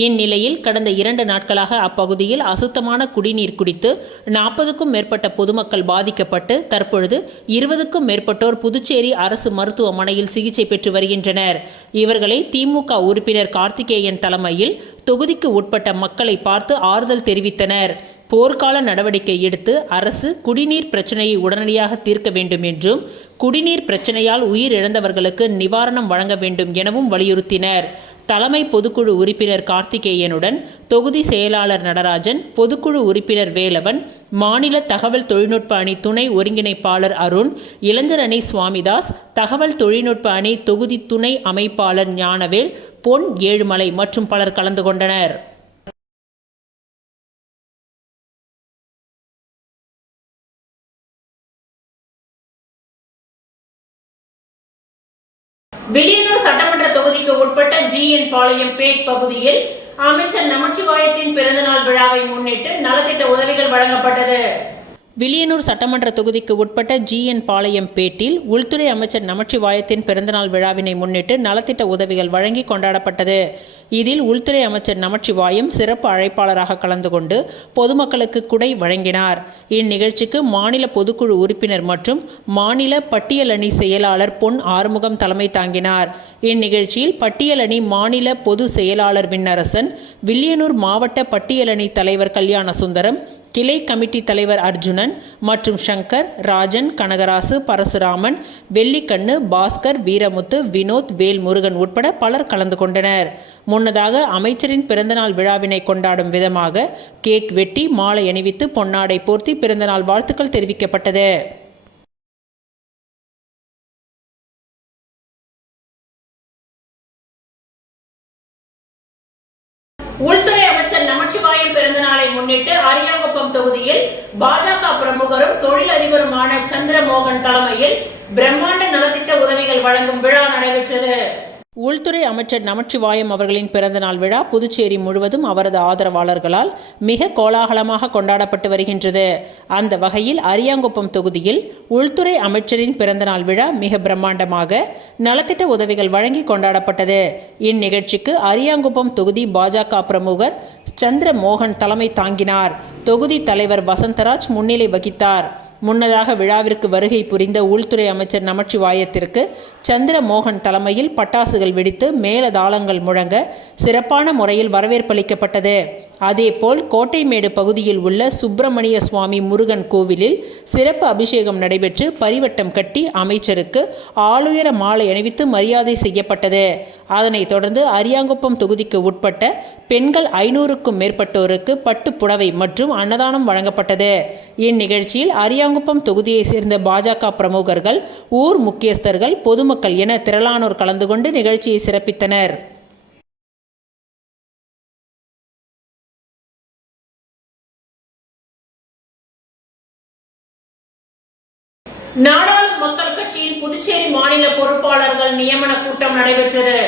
இந்நிலையில் கடந்த 2 நாட்களாக அப்பகுதியில் அசுத்தமான குடிநீர் குடித்து 40க்கும் மேற்பட்ட பொதுமக்கள் பாதிக்கப்பட்டு தற்பொழுது 20க்கும் மேற்பட்டோர் புதுச்சேரி அரசு மருத்துவமனையில் சிகிச்சை பெற்று வருகின்றனர். இவர்களை திமுக உறுப்பினர் கார்த்திகேயன் தலைமையில் தொகுதிக்கு உட்பட்ட மக்களை பார்த்து ஆறுதல் தெரிவித்தனர். போர்க்கால நடவடிக்கை எடுத்து அரசு குடிநீர் பிரச்சனையை உடனடியாக தீர்க்க வேண்டும் என்றும் குடிநீர் பிரச்சனையால் உயிரிழந்தவர்களுக்கு நிவாரணம் வழங்க வேண்டும் எனவும் வலியுறுத்தினர். தலைமை பொதுக்குழு உறுப்பினர் கார்த்திகேயனுடன் தொகுதி செயலாளர் நடராஜன், பொதுக்குழு உறுப்பினர் வேலவன், மாநில தகவல் தொழில்நுட்ப அணி துணை ஒருங்கிணைப்பாளர் அருண், இளைஞர் அணி சுவாமிதாஸ், தகவல் தொழில்நுட்ப அணி தொகுதி துணை அமைப்பாளர் ஞானவேல், பொன் ஏழுமலை மற்றும் பலர் கலந்து கொண்டனர். வில்லியனூர் சட்டமன்ற தொகுதிக்கு உட்பட்ட GN பாளையம் பேட் பகுதியில் அமைச்சர் நமச்சிவாயத்தின் பிறந்தநாள் விழாவை முன்னிட்டு நலத்திட்ட உதவிகள் வழங்கப்பட்டது. வில்லியனூர் சட்டமன்ற தொகுதிக்கு உட்பட்ட GN பாளையம் பேட்டில் உள்துறை அமைச்சர் நமச்சிவாயத்தின் பிறந்தநாள் விழாவினை முன்னிட்டு நலத்திட்ட உதவிகள் வழங்கி கொண்டாடப்பட்டது. இதில் உள்துறை அமைச்சர் நமச்சிவாயம் சிறப்பு அழைப்பாளராக கலந்து கொண்டு பொதுமக்களுக்கு குடை வழங்கினார். இந்நிகழ்ச்சிக்கு மாநில பொதுக்குழு உறுப்பினர் மற்றும் மாநில பட்டியலணி செயலாளர் பொன் ஆறுமுகம் தலைமை தாங்கினார். இந்நிகழ்ச்சியில் பட்டியலணி மாநில பொது செயலாளர் விண்ணரசன், வில்லியனூர் மாவட்ட பட்டியலணி தலைவர் கல்யாணசுந்தரம், கிளை கமிட்டி தலைவர் அர்ஜுனன் மற்றும் சங்கர், ராஜன், கனகராசு, பரசுராமன், வெள்ளிக்கண்ணு, பாஸ்கர், வீரமுத்து, வினோத், வேல்முருகன் உட்பட பலர் கலந்து கொண்டனர். முன்னதாக அமைச்சரின் பிறந்தநாள் விழாவினை கொண்டாடும் விதமாக கேக் வெட்டி மாலை அணிவித்து பொன்னாடை போர்த்தி பிறந்தநாள் வாழ்த்துக்கள் தெரிவிக்கப்பட்டது. உள்துறை அமைச்சர் நமச்சிவாயம் பிறந்த நாளை முன்னிட்டு அரியாங்குப்பம் தொகுதியில் பாஜக பிரமுகரும் தொழிலதிபருமான சந்திரமோகன் தலைமையில் பிரம்மாண்ட நலத்திட்ட உதவிகள் வழங்கும் விழா நடைபெற்றது. உள்துறை அமைச்சர் நமச்சிவாயம் அவர்களின் பிறந்தநாள் விழா புதுச்சேரி முழுவதும் அவரது ஆதரவாளர்களால் மிக கோலாகலமாக கொண்டாடப்பட்டு வருகின்றது. அந்த வகையில் அரியாங்குப்பம் தொகுதியில் உள்துறை அமைச்சரின் பிறந்தநாள் விழா மிக பிரம்மாண்டமாக நலத்திட்ட உதவிகள் வழங்கி கொண்டாடப்பட்டது. இந்நிகழ்ச்சிக்கு அரியாங்குப்பம் தொகுதி பாஜக பிரமுகர் சந்திரமோகன் தலைமை தாங்கினார். தொகுதி தலைவர் வசந்தராஜ் முன்னிலை வகித்தார். முன்னதாக விழாவிற்கு வருகை புரிந்த உள்துறை அமைச்சர் நமச்சிவாயத்திற்கு சந்திரமோகன் தலைமையில் பட்டாசுகள் வெடித்து மேலதாளங்கள் முழங்க சிறப்பான முறையில் வரவேற்பளிக்கப்பட்டது. அதேபோல் கோட்டைமேடு பகுதியில் உள்ள சுப்பிரமணிய சுவாமி முருகன் கோவிலில் சிறப்பு அபிஷேகம் நடைபெற்று பரிவட்டம் கட்டி அமைச்சருக்கு ஆளுயர மாலை அணிவித்து மரியாதை செய்யப்பட்டது. அதனைத் தொடர்ந்து அரியாங்குப்பம் தொகுதிக்கு உட்பட்ட பெண்கள் 500க்கும் மேற்பட்டோருக்கு பட்டு புடவை மற்றும் அன்னதானம் வழங்கப்பட்டது. இந்நிகழ்ச்சியில் அரியாங்குப்பம் தொகுதியை சேர்ந்த பாஜக பிரமுகர்கள், ஊர் முக்கியஸ்தர்கள், பொதுமக்கள் என திரளானோர் கலந்து கொண்டு நிகழ்ச்சியை சிறப்பித்தனர். நாடாளும் மக்கள் கட்சியின் புதுச்சேரி மாநில பொறுப்பாளர்கள் நியமன கூட்டம் நடைபெற்றது.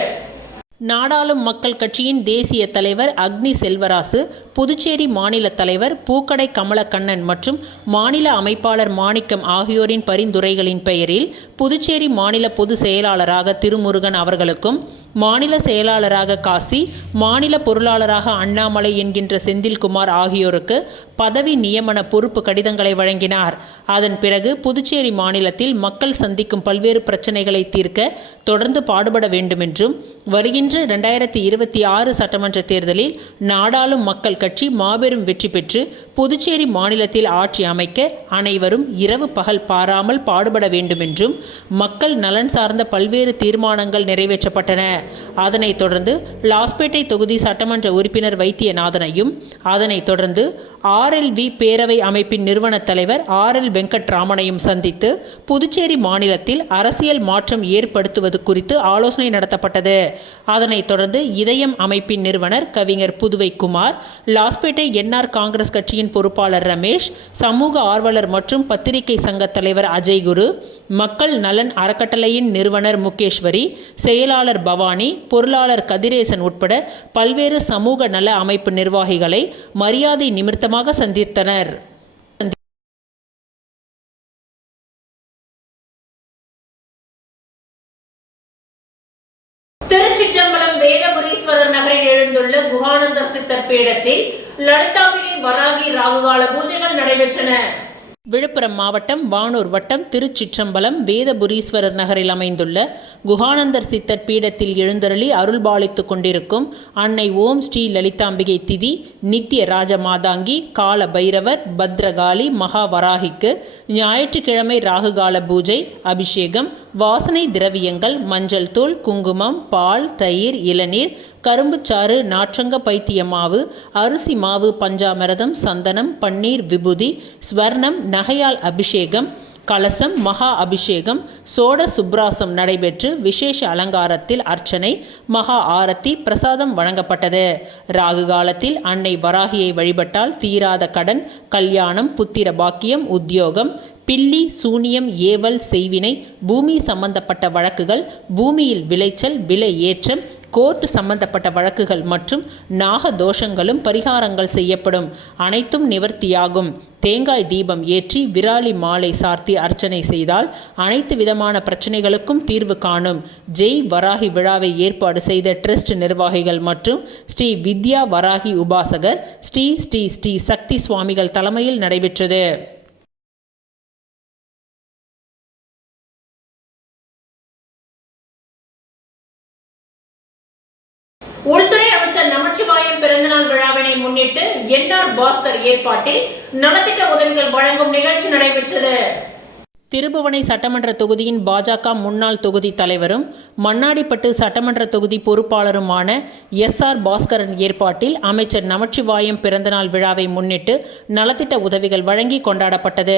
நாடாளும் மக்கள் கட்சியின் தேசிய தலைவர் அக்னி செல்வராசு, புதுச்சேரி மாநில தலைவர் பூக்கடை கமலக்கண்ணன் மற்றும் மாநில அமைப்பாளர் மாணிக்கம் ஆகியோரின் பரிந்துரைகளின் பெயரில் புதுச்சேரி மாநில பொது செயலாளராக திருமுருகன் அவர்களுக்கும், மாநில செயலாளராக காசி, மாநில பொருளாளராக அண்ணாமலை என்கின்ற செந்தில்குமார் ஆகியோருக்கு பதவி நியமன பொறுப்பு கடிதங்களை வழங்கினார். அதன் பிறகு புதுச்சேரி மாநிலத்தில் மக்கள் சந்திக்கும் பல்வேறு பிரச்சனைகளை தீர்க்க தொடர்ந்து பாடுபட வேண்டுமென்றும், வருகின்ற 2026 சட்டமன்ற தேர்தலில் நாடாளும் மக்கள் கட்சி மாபெரும் வெற்றி பெற்று புதுச்சேரி மாநிலத்தில் ஆட்சி அமைக்க அனைவரும் இரவு பகல் பாராமல் பாடுபட வேண்டுமென்றும் மக்கள் நலன் சார்ந்த பல்வேறு தீர்மானங்கள் நிறைவேற்றப்பட்டன. அதனைத் தொடர்ந்து லாஸ்பேட்டை தொகுதி சட்டமன்ற உறுப்பினர் வைத்தியநாதனையும், அதனைத் தொடர்ந்து RLV பேரவை அமைப்பின் நிறுவன தலைவர் RL வெங்கட்ராமனையும் சந்தித்து புதுச்சேரி மாநிலத்தில் அரசியல் மாற்றம் ஏற்படுத்துவது குறித்து ஆலோசனை நடத்தப்பட்டது. அதனைத் தொடர்ந்து இதயம் அமைப்பின் நிறுவனர் கவிஞர் புதுவை குமார், லாஸ்பேட்டை NR காங்கிரஸ் கட்சியின் பொறுப்பாளர் ரமேஷ், சமூக ஆர்வலர் மற்றும் பத்திரிகை சங்க தலைவர் அஜய்குரு, மக்கள் நலன் அறக்கட்டளையின் நிறுவனர் முகேஸ்வரி, செயலாளர் பவானி, பொருளாளர் கதிரேசன் உட்பட பல்வேறு சமூக நல அமைப்பு நிர்வாகிகளை மரியாதை நிமித்தமாக சந்தித்தனர். திருச்சிற்றம்பலம் வேதபுரீஸ்வரர் நகரில் எழுந்துள்ள குஹானந்தர் சித்தர் பீடத்தில் லலிதாம்பிகை வராகி ராகுகால பூஜைகள் நடைபெற்றன. விழுப்புரம் மாவட்டம் வானூர் வட்டம் திருச்சிற்றம்பலம் வேதபுரீஸ்வரர் நகரில் அமைந்துள்ள குஹானந்தர் சித்தர் பீடத்தில் எழுந்தருளி அருள்பாலித்துக் கொண்டிருக்கும் அன்னை ஓம் ஸ்ரீ லலிதாம்பிகை திதி, நித்திய ராஜ மாதாங்கி, கால பைரவர், பத்ரகாளி, மகாவராகிக்கு ஞாயிற்றுக்கிழமை ராகுகால பூஜை, அபிஷேகம், வாசனை திரவியங்கள், மஞ்சள் தூள், குங்குமம், பால், தயிர், இளநீர், கரும்புச்சாறு, நாற்றங்க பைத்திய மாவு, அரிசி மாவு, பஞ்சாமிரதம், சந்தனம், பன்னீர், விபூதி, ஸ்வர்ணம், நகையால் அபிஷேகம், கலசம், மகா அபிஷேகம், சோட சுப்ராசம் நடைபெற்று விசேஷ அலங்காரத்தில் அர்ச்சனை, மகா ஆரத்தி, பிரசாதம் வழங்கப்பட்டது. ராகு காலத்தில் அன்னை வராகியை வழிபட்டால் தீராத கடன், கல்யாணம், புத்திர பாக்கியம், உத்தியோகம், பில்லி, சூனியம், ஏவல், செய்வினை, பூமி சம்பந்தப்பட்ட வழக்குகள், பூமியில் விளைச்சல், விலை ஏற்றம், கோர்ட் சம்பந்தப்பட்ட வழக்குகள் மற்றும் நாக தோஷங்களும் பரிகாரங்கள் செய்யப்படும். அனைத்தும் நிவர்த்தியாகும். தேங்காய் தீபம் ஏற்றி விராலி மாலை சார்த்தி அர்ச்சனை செய்தால் அனைத்து விதமான பிரச்சனைகளுக்கும் தீர்வு காணும். ஜெய் வராகி விழாவை ஏற்பாடு செய்த ட்ரஸ்ட் நிர்வாகிகள் மற்றும் ஸ்ரீ வித்யா வராகி உபாசகர் ஸ்ரீ ஸ்ரீ ஸ்ரீ சக்தி சுவாமிகள் தலைமையில் நடைபெற்றது. உள்துறை அமைச்சர் நமச்சிவாயம் பிறந்தநாள் விழாவினை முன்னிட்டு NR பாஸ்கர் ஏற்பாட்டில் நலத்திட்ட உதவிகள் வழங்கும் நிகழ்ச்சி நடைபெற்றது. திருபுவனை சட்டமன்ற தொகுதியின் பாஜக முன்னாள் தொகுதி தலைவரும் மண்ணாடிப்பட்டு சட்டமன்ற தொகுதி பொறுப்பாளருமான SR பாஸ்கரன் ஏற்பாட்டில் அமைச்சர் நமச்சிவாயம் பிறந்தநாள் விழாவை முன்னிட்டு நலத்திட்ட உதவிகள் வழங்கி கொண்டாடப்பட்டது.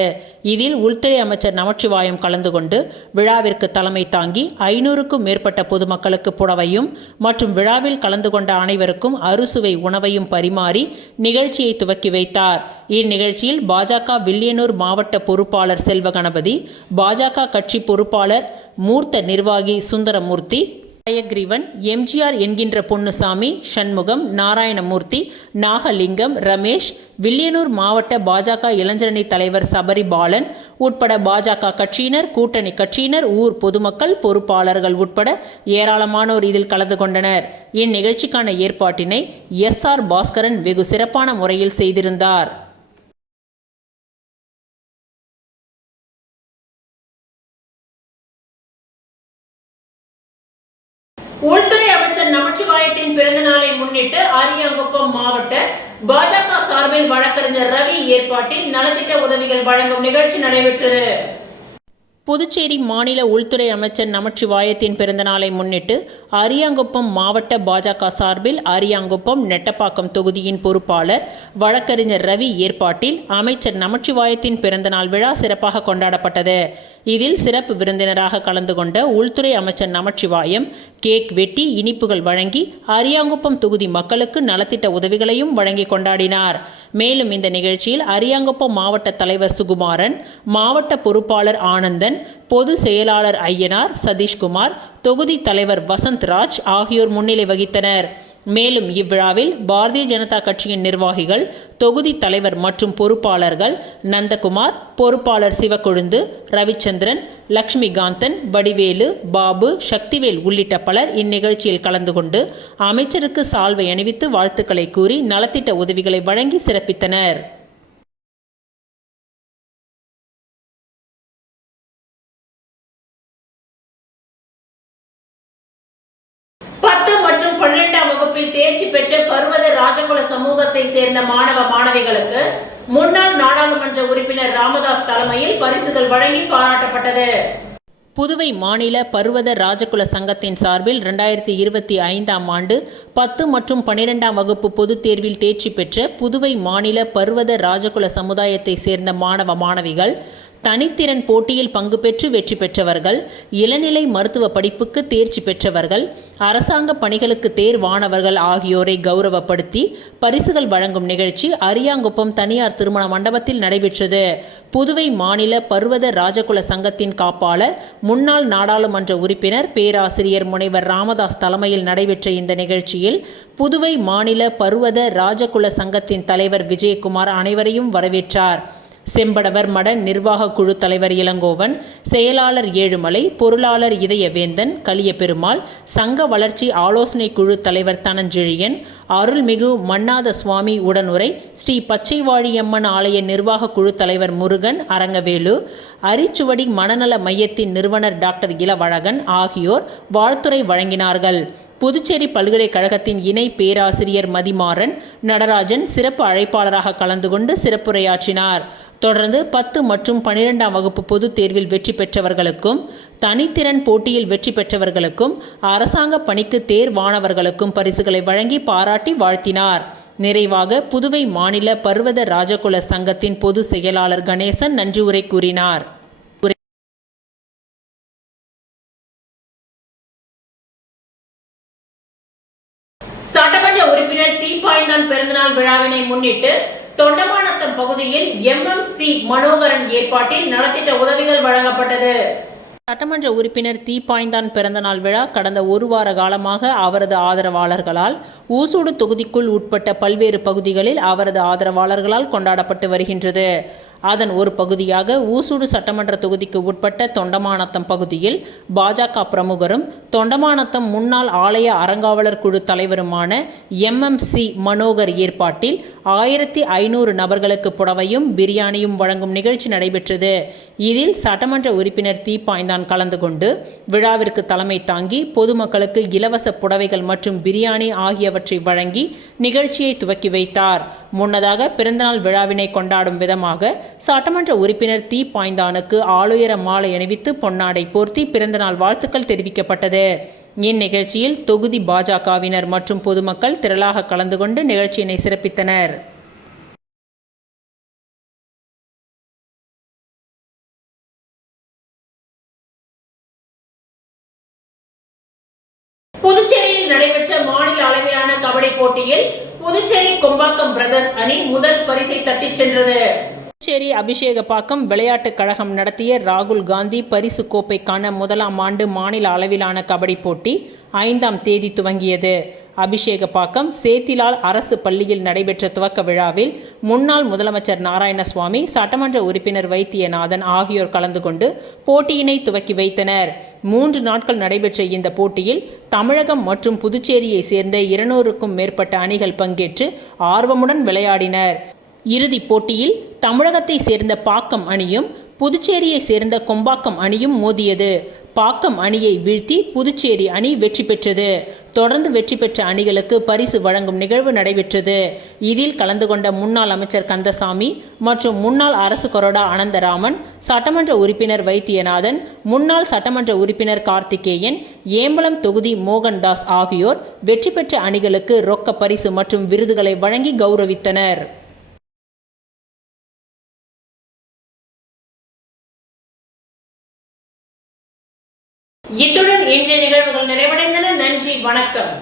இதில் உள்துறை அமைச்சர் நமச்சிவாயம் கலந்து கொண்டு விழாவிற்கு தலைமை தாங்கி 500க்கும் மேற்பட்ட பொதுமக்களுக்கு புடவையும் மற்றும் விழாவில் கலந்து கொண்ட அனைவருக்கும் அறுசுவை உணவையும் பரிமாறி நிகழ்ச்சியை துவக்கி வைத்தார். இந்நிகழ்ச்சியில் பாஜக வில்லியனூர் மாவட்ட பொறுப்பாளர் செல்வ கணபதி, பாஜக கட்சி பொறுப்பாளர் மூர்த்த நிர்வாகி சுந்தரமூர்த்தி, ஜெயகிரீவன், MGR என்கின்ற பொன்னுசாமி, சண்முகம், நாராயணமூர்த்தி, நாகலிங்கம், ரமேஷ், வில்லியனூர் மாவட்ட பாஜக இளைஞரணி தலைவர் சபரிபாலன் உட்பட பாஜக கட்சியினர், கூட்டணி கட்சியினர், ஊர் பொதுமக்கள், பொறுப்பாளர்கள் உட்பட ஏராளமானோர் இதில் கலந்து கொண்டனர். இந்நிகழ்ச்சிக்கான ஏற்பாட்டினை SR பாஸ்கரன் வெகு சிறப்பான முறையில் செய்திருந்தார். உள்துறை அமைச்சர் நமச்சிவாயத்தின் பிறந்த நாளை முன்னிட்டு அரியாங்குப்பம் மாவட்ட பாஜக சார்பில் வழக்கறிஞர் ரவி ஏற்பாட்டில் நலத்திட்ட உதவிகள் வழங்கும் நிகழ்ச்சி நடைபெற்றது. புதுச்சேரி மாநில உள்துறை அமைச்சர் நமச்சிவாயத்தின் பிறந்தநாளை முன்னிட்டு அரியாங்குப்பம் மாவட்ட பாஜக சார்பில் அரியாங்குப்பம் நெட்டப்பாக்கம் தொகுதியின் பொறுப்பாளர் வழக்கறிஞர் ரவி ஏற்பாட்டில் அமைச்சர் நமச்சிவாயத்தின் பிறந்தநாள் விழா சிறப்பாக கொண்டாடப்பட்டது. இதில் சிறப்பு விருந்தினராக கலந்து கொண்ட உள்துறை அமைச்சர் நமச்சிவாயம் கேக் வெட்டி இனிப்புகள் வழங்கி அரியாங்குப்பம் தொகுதி மக்களுக்கு நலத்திட்ட உதவிகளையும் வழங்கி கொண்டாடினார். மேலும் இந்த நிகழ்ச்சியில் அரியாங்குப்பம் மாவட்ட தலைவர் சுகுமாரன், மாவட்ட பொறுப்பாளர் ஆனந்தன், பொது செயலாளர் ஐயனார், சதீஷ்குமார், தொகுதி தலைவர் வசந்த்ராஜ் ஆகியோர் முன்னிலை வகித்தனர். மேலும் இவ்விழாவில் பாரதிய ஜனதா கட்சியின் நிர்வாகிகள், தொகுதி தலைவர் மற்றும் பொறுப்பாளர்கள் நந்தகுமார், பொறுப்பாளர் சிவக்கொழுந்து, ரவிச்சந்திரன், லட்சுமிகாந்தன், வடிவேலு, பாபு, சக்திவேல் உள்ளிட்ட பலர் இந்நிகழ்ச்சியில் கலந்து கொண்டு அமைச்சருக்கு சால்வை அணிவித்து வாழ்த்துக்களை கூறி நலத்திட்ட உதவிகளை வழங்கி சிறப்பித்தனர். மற்றும் 12ஆம் வகுப்பில் தேர்ச்சி பெற்ற பர்வத ராஜகுல சமூகத்தை சேர்ந்த மாணவ மாணவிகளுக்கு முன்னாள் நாடாளுமன்ற உறுப்பினர் ராமதாஸ் தலைமையில் பரிசுகள் வழங்கி பாராட்டப்பட்டது. புதுவை மாநில பர்வத ராஜகுல சங்கத்தின் சார்பில் 2025ஆம் ஆண்டு 10 மற்றும் 12ஆம் வகுப்பு பொதுத் தேர்வில் தேர்ச்சி பெற்ற புதுவை மாநில பர்வத ராஜகுல சமுதாயத்தை சேர்ந்த மாணவ மாணவிகள், தனித்திறன் போட்டியில் பங்கு பெற்று வெற்றி பெற்றவர்கள், இளநிலை மருத்துவ படிப்புக்கு தேர்ச்சி பெற்றவர்கள், அரசாங்க பணிகளுக்கு தேர்வானவர்கள் ஆகியோரை கௌரவப்படுத்தி பரிசுகள் வழங்கும் நிகழ்ச்சி அரியாங்குப்பம் தனியார் திருமண மண்டபத்தில் நடைபெற்றது. புதுவை மாநில பர்வத ராஜகுல சங்கத்தின் காப்பாளர், முன்னாள் நாடாளுமன்ற உறுப்பினர் பேராசிரியர் முனைவர் ராமதாஸ் தலைமையில் நடைபெற்ற இந்த நிகழ்ச்சியில் புதுவை மாநில பர்வத ராஜகுல சங்கத்தின் தலைவர் விஜயகுமார் அனைவரையும் வரவேற்றார். செம்படவர் மட நிர்வாக குழு தலைவர் இளங்கோவன், செயலாளர் ஏழுமலை, பொருளாளர் இதயவேந்தன், கலியபெருமாள், சங்க வளர்ச்சி ஆலோசனை குழு தலைவர் தனஞ்செழியன், அருள்மிகு மன்னாத சுவாமி உடனுரை ஸ்ரீ பச்சைவாழியம்மன் ஆலய நிர்வாக குழு தலைவர் முருகன், அரங்கவேலு, அரிச்சுவடி மனநல மையத்தின் நிறுவனர் டாக்டர் இளவழகன் ஆகியோர் வாழ்த்துரை வழங்கினார்கள். புதுச்சேரி பல்கலைக்கழகத்தின் இணை பேராசிரியர் மதிமாறன் நடராஜன் சிறப்பு அழைப்பாளராக கலந்து கொண்டு சிறப்புரையாற்றினார். தொடர்ந்து 10 மற்றும் 12ஆம் வகுப்பு பொதுத் தேர்வில் வெற்றி பெற்றவர்களுக்கும், தனித்திறன் போட்டியில் வெற்றி பெற்றவர்களுக்கும், அரசாங்க பணிக்கு தேர்வானவர்களுக்கும் பரிசுகளை வழங்கி பாராட்டி வாழ்த்தினார். நிறைவாக புதுவை மாநில பர்வத ராஜகுல சங்கத்தின் பொதுச் செயலாளர் கணேசன் நன்றி உரை கூறினார். சட்டமன்ற உறுப்பினர் தீப்பாய்ந்தான் பிறந்தநாள் விழாவினை முன்னிட்டு தொண்டமாநத்தம் பகுதியில் MMC மனோகரன் ஏற்பாட்டில் நலத்திட்ட உதவிகள் வழங்கப்பட்டது. சட்டமன்ற உறுப்பினர் தீப்பாய்ந்தான் பிறந்தநாள் விழா கடந்த ஒரு வார காலமாக அவரது ஆதரவாளர்களால் ஊசூடு தொகுதிக்குள் உட்பட்ட பல்வேறு பகுதிகளில் அவரது ஆதரவாளர்களால் கொண்டாடப்பட்டு வருகின்றது. அதன் ஒரு பகுதியாக ஊசூடு சட்டமன்ற தொகுதிக்கு உட்பட்ட தொண்டமாநத்தம் பகுதியில் பாஜக பிரமுகரும் தொண்டமாநத்தம் முன்னாள் ஆலய அறங்காவலர் குழு தலைவருமான MMC மனோகர் ஏற்பாட்டில் 1500 நபர்களுக்கு புடவையும் பிரியாணியும் வழங்கும் நிகழ்ச்சி நடைபெற்றது. இதில் சட்டமன்ற உறுப்பினர் தீப்பாய்ந்தான் கலந்து கொண்டு விழாவிற்கு தலைமை தாங்கி பொதுமக்களுக்கு இலவச புடவைகள் மற்றும் பிரியாணி ஆகியவற்றை வழங்கி நிகழ்ச்சியை துவக்கி வைத்தார். முன்னதாக பிறந்தநாள் விழாவினை கொண்டாடும் விதமாக சட்டமன்ற உறுப்பினர் தீப்பாய்ந்தானுக்கு ஆளுயர மாலை அணிவித்து பொன்னாடை போர்த்தி பிறந்தநாள் வாழ்த்துக்கள் தெரிவிக்கப்பட்டது. இந்நிகழ்ச்சியில் தொகுதி பாஜகவினர் மற்றும் பொதுமக்கள் திரளாக கலந்து கொண்டு நிகழ்ச்சியினை சிறப்பித்தனர். புதுச்சேரியில் நடைபெற்ற மாநில அளவிலான கபடி போட்டியில் புதுச்சேரி கொம்பாக்கம் பிரதர்ஸ் அணி முதல் பரிசை தட்டிச் சென்றது. புதுச்சேரி அபிஷேகப்பாக்கம் விளையாட்டுக் கழகம் நடத்திய ராகுல் காந்தி பரிசு கோப்பைக்கான முதலாம் ஆண்டு மாநில அளவிலான கபடி போட்டி 5ஆம் தேதி துவங்கியது. அபிஷேகப்பாக்கம் சேத்திலால் அரசு பள்ளியில் நடைபெற்ற துவக்க விழாவில் முன்னாள் முதலமைச்சர் நாராயணசுவாமி, சட்டமன்ற உறுப்பினர் வைத்தியநாதன் ஆகியோர் கலந்து கொண்டு போட்டியினை துவக்கி வைத்தனர். 3 நாட்கள் நடைபெற்ற இந்த போட்டியில் தமிழகம் மற்றும் புதுச்சேரியை சேர்ந்த 200க்கும் மேற்பட்ட அணிகள் பங்கேற்று ஆர்வமுடன் விளையாடினர். இறுதிப் போட்டியில் தமிழகத்தை சேர்ந்த பாக்கம் அணியும் புதுச்சேரியை சேர்ந்த கொம்பாக்கம் அணியும் மோதியது. பாக்கம் அணியை வீழ்த்தி புதுச்சேரி அணி வெற்றி பெற்றது. தொடர்ந்து வெற்றி பெற்ற அணிகளுக்கு பரிசு வழங்கும் நிகழ்வு நடைபெற்றது. இதில் கலந்து கொண்ட முன்னாள் அமைச்சர் கந்தசாமி மற்றும் முன்னாள் அரசு கொறடா அனந்தராமன், சட்டமன்ற உறுப்பினர் வைத்தியநாதன், முன்னாள் சட்டமன்ற உறுப்பினர் கார்த்திகேயன், ஏம்பலம் தொகுதி மோகன்தாஸ் ஆகியோர் வெற்றி பெற்ற அணிகளுக்கு ரொக்க பரிசு மற்றும் விருதுகளை வழங்கி கௌரவித்தனர். இத்துடன் இன்றைய நிகழ்வுகள் நிறைவடைந்தன. நன்றி, வணக்கம்.